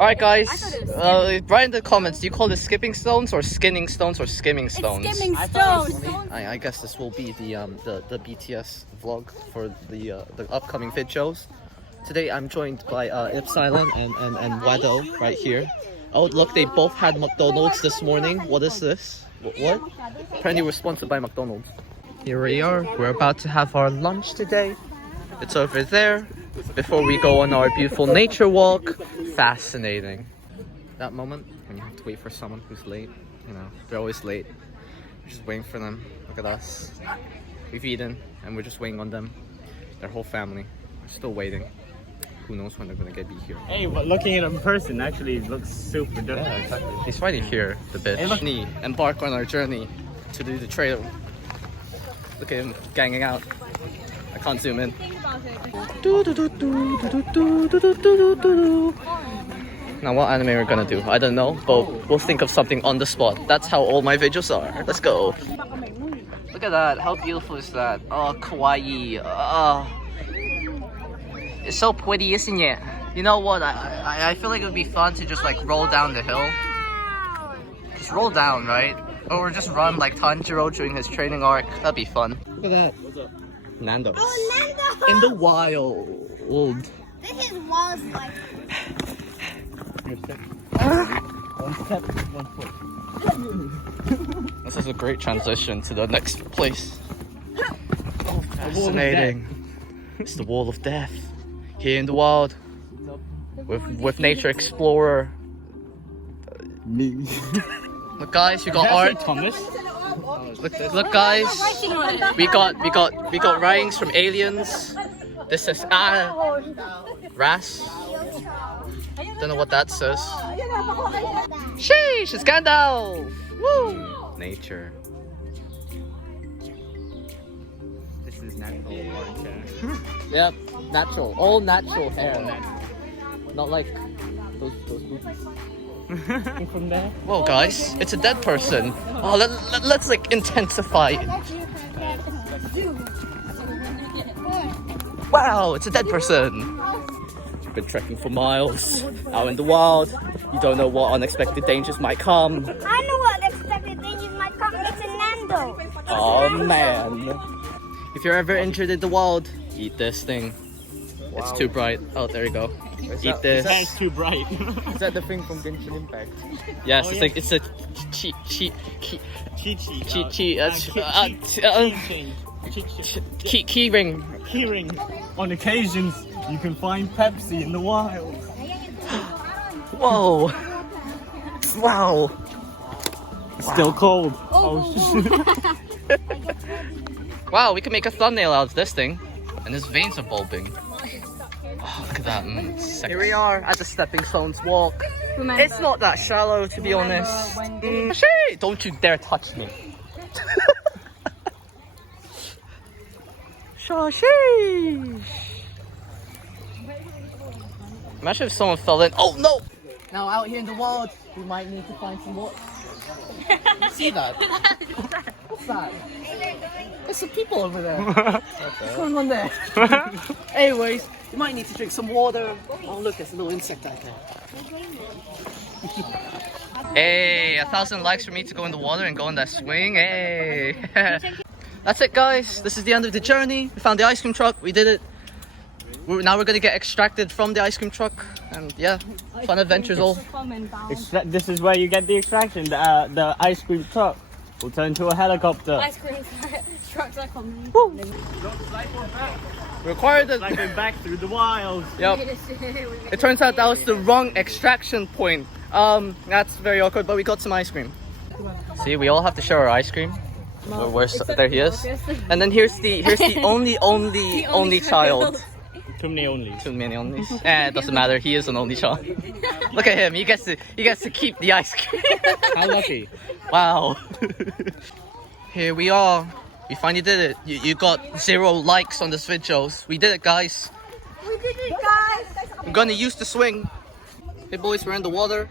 Alright guys, write in the comments, do you call this skipping stones or skinning stones or skimming stones? It's skimming stones. I guess this will be the BTS vlog for the upcoming vid shows. Today I'm joined by Ipsilon and Wado right here. Oh look, they both had McDonald's this morning. What is this? What? Apparently we're sponsored by McDonald's. Here we are, we're about to have our lunch today. It's over there. Before we go on our beautiful nature walk. Fascinating. That moment when you have to wait for someone who's late. You know, they're always late. We're just waiting for them. Look at us. We've eaten and we're just waiting on them. Their whole family. We're still waiting. Who knows when they're gonna be here. Hey, but looking at him in person actually looks super different. Yeah, exactly. He's right here, the bitch. Hey, embark on our journey to do the trail. Look at him ganging out. I can't zoom in. Now what anime we're gonna do, I don't know, but we'll think of something on the spot. That's how all my videos are. Let's go. Look at that, how beautiful is that? Oh, kawaii. Oh. It's so pretty, isn't it? You know what, I feel like it would be fun to just like roll down the hill. Just roll down, right? Or just run like Tanjiro during his training arc. That'd be fun. Look at that. What's up? Nando's. Oh, Nando's! In the wild. This is wildlife. One step, one foot. This is a great transition to the next place. Oh, fascinating. It's the wall of death. Here in the wild. With nature explorer. Me. Look guys, we got art. Thomas. Look guys, we got writings from aliens. This says Ras. Don't know what that says. Sheesh, it's Gandalf. Woo! Nature. This is natural orange hair. Yep, natural, all natural hair. Not like those boobies. From there. Whoa guys, it's a dead person. Oh, let's like intensify it. Wow, it's a dead person. You've been trekking for miles, out in the wild. You don't know what unexpected dangers might come. I know what unexpected dangers might come. It's a Nando's. Oh man. If you're ever injured in the wild, eat this thing. Wow. It's too bright. Oh, there you go. Eat this. That's too bright. Is that the thing from Genshin Impact? Yes, Oh, it's yeah. like it's a key ring. Hearing. On occasions, you can find Pepsi in the wild. Whoa! Wow! Still cold. Oh shit. Wow, we can make a thumbnail out of this thing, and his veins are bulbing. Oh, look at that. Here we are at the Stepping Stones walk. Remember, It's not that shallow, to be honest. Shit! Don't you dare touch me. Shashish! Imagine if someone fell in. Oh no! Now out here in the wild, we might need to find some water. See that? What's that? There's some people over there. What's going on there? Anyways, you might need to drink some water. Oh look, there's a little insect out there. Hey, 1,000 likes for me to go in the water and go on that swing. Hey. That's it guys, this is the end of the journey. We found the ice cream truck, we did it. Now we're gonna get extracted from the ice cream truck. And yeah, fun adventures all. This is where you get the extraction. The ice cream truck will turn to a helicopter. ice cream trucks are coming. Required it. Like going back through the wild. Yep. It turns out that was the wrong extraction point. That's very awkward, but we got some ice cream. See, we all have to share our ice cream. There he is. And then here's the only child. Too many onlys. Too many onlys. It doesn't matter. He is an only child. Look at him. He gets to keep the ice cream. How lucky. Wow. Here we are. We finally did it. You got 0 likes on this videos. We did it, guys. We did it, guys. I'm gonna use the swing. Hey boys, we're in the water.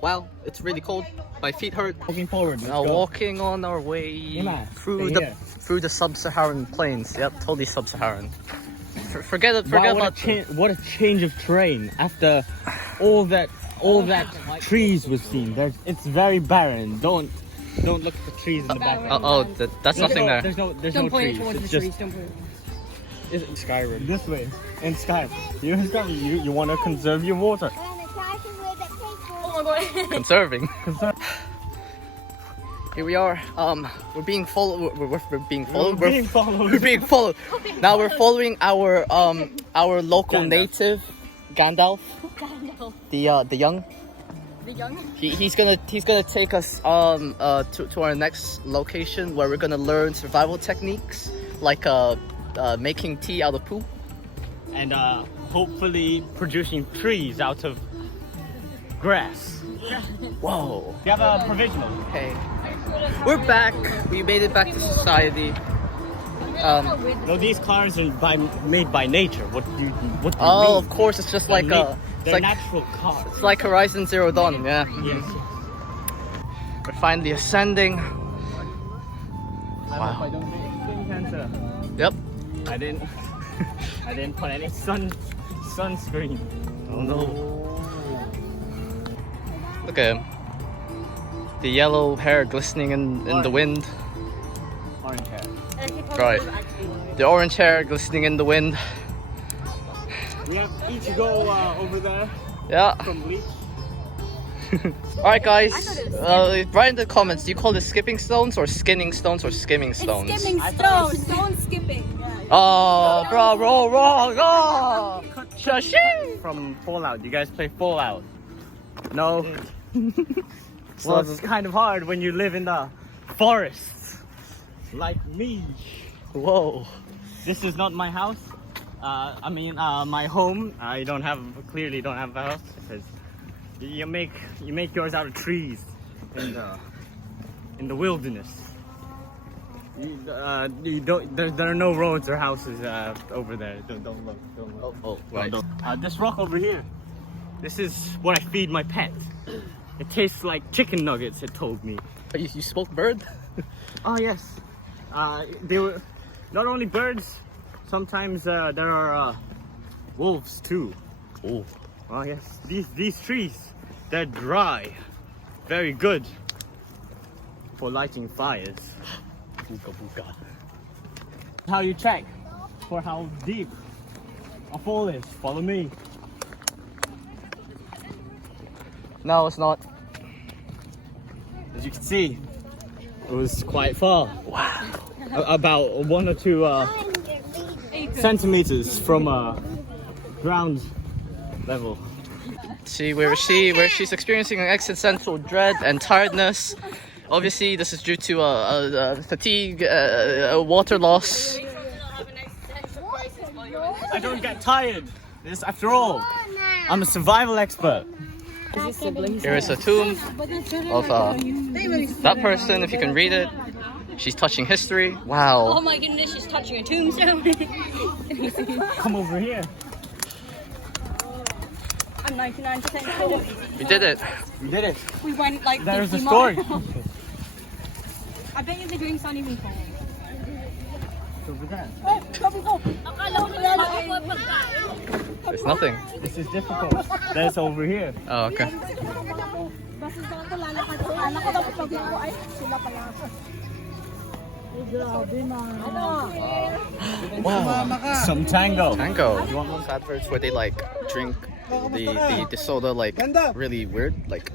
Wow, it's really cold. My feet hurt. Walking forward. Now walking on our way through the sub-Saharan plains. Yep, totally sub-Saharan. Forget Wow, about what a change of terrain after all that trees we've seen. It's very barren. Don't look at the trees in the background. That's nothing there. There's no Don't point trees. towards It's the just trees. Don't point. it's Skyrim. This way in Skyrim. You want to conserve your water. Oh my god. Conserving. Here we are. We're being followed. We're being followed. We're being followed. We're being followed. Now we're following our local Gandalf. native, Gandalf. Gandalf. The young. The young. He's gonna take us to our next location where we're gonna learn survival techniques like making tea out of poo. And hopefully producing trees out of grass. Whoa. You have a provisional. Hey. We're back. We made it back to society. No, these cars are made by nature. What do you mean? Of course, it's just like they're it's like natural cars. it's like Horizon Zero Dawn. Yeah. Yes. We're finally ascending. I hope I don't get skin cancer. Yep. I didn't put any sunscreen. Oh no. Look at him. The yellow hair glistening in the wind. Orange hair. Right. The orange hair glistening in the wind. We have each go over there Yeah. from bleach. Alright guys, write in the comments, do you call this skipping stones or skinning stones or skimming stones? Skipping stones. Stone skipping. Oh, bro, wrong. Oh. Shashi. From Fallout. You guys play Fallout? No. So Well, it's kind of hard when you live in the forests, like me. Whoa. This is not my house. My home. I clearly don't have a house because you make yours out of trees in the wilderness. There are no roads or houses over there. Don't look. Oh, right. This rock over here. This is what I feed my pet. It tastes like chicken nuggets. It told me. You spoke bird? Oh yes. They were not only birds. Sometimes there are wolves too. Oh. Oh yes. These trees, they're dry, very good for lighting fires. Booga booga. How you check for how deep a fall is? Follow me. No, it's not. As you can see, it was quite far. Wow. About 1 or 2 centimeters from ground level. See where she's experiencing an existential dread and tiredness. Obviously, this is due to fatigue, water loss. I don't get tired. This, after all, I'm a survival expert. Here is a tomb of that person. If you can read it, she's touching history. Oh Wow. my goodness, she's touching a tombstone. Come over here. I'm 99% sure. We did it. We did it. We went like There's 50 a story. miles. I bet you the drinks aren't even cold. It's over there. There's nothing. This is difficult. That's over here. Oh, okay. Wow. Some tango. Tango. You want those adverts where they like drink the soda like really weird? Like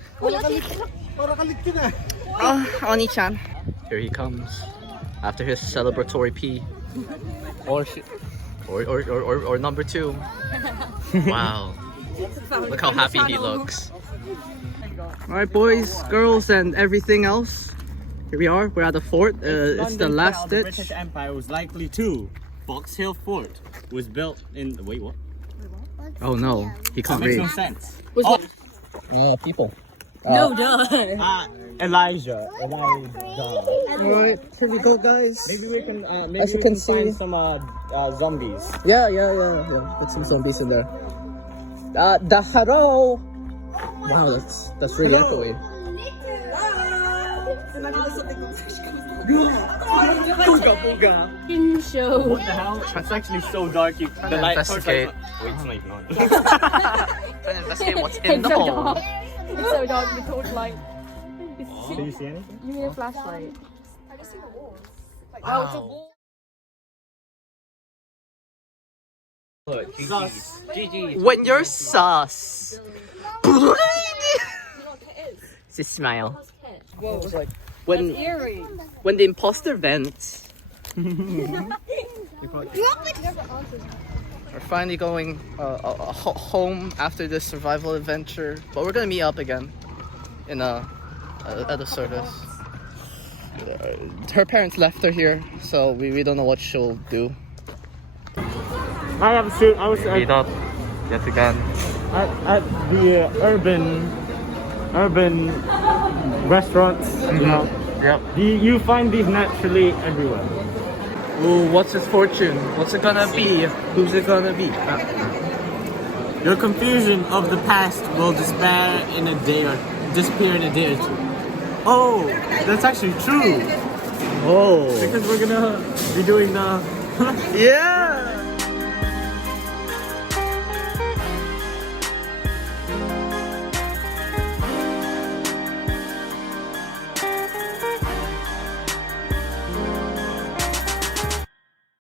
Oni-chan. Here he comes. After his celebratory pee. Or number 2. Wow. Look how happy he looks. Alright boys, girls and everything else. Here we are, we're at the fort. It's the last The ditch. British Empire was likely to. Boxhill Fort was built in. Wait, what? Oh no, he can't That makes read. no sense. Oh, people. No, duh. Elijah. Alright, here we go guys. Maybe we can. Maybe As you we can can find see- some zombies. Yeah. Put some zombies in there. The hello. Wow, that's really echoey. Skin show. What the hell? It's actually so dark. The light investigate. Wait, it's not even on. Trying to investigate what's in the so hole. dark. It's so dark. The torchlight. Do you see anything? You need a flashlight. Wow. Sus. GG. When you're sus. It's a smile. When the imposter vents. We're finally going home after this survival adventure, but we're gonna meet up again in at a service. Her parents left her here, so we don't know what she'll do. I was Meet up yet again. at the urban restaurants. You know, Yep. you find these naturally everywhere. Ooh, what's his fortune? What's it gonna be? Who's it gonna be? Your confusion of the past will disappear in a day or two. Oh, that's actually true. Oh. Because we're gonna be doing the Yeah.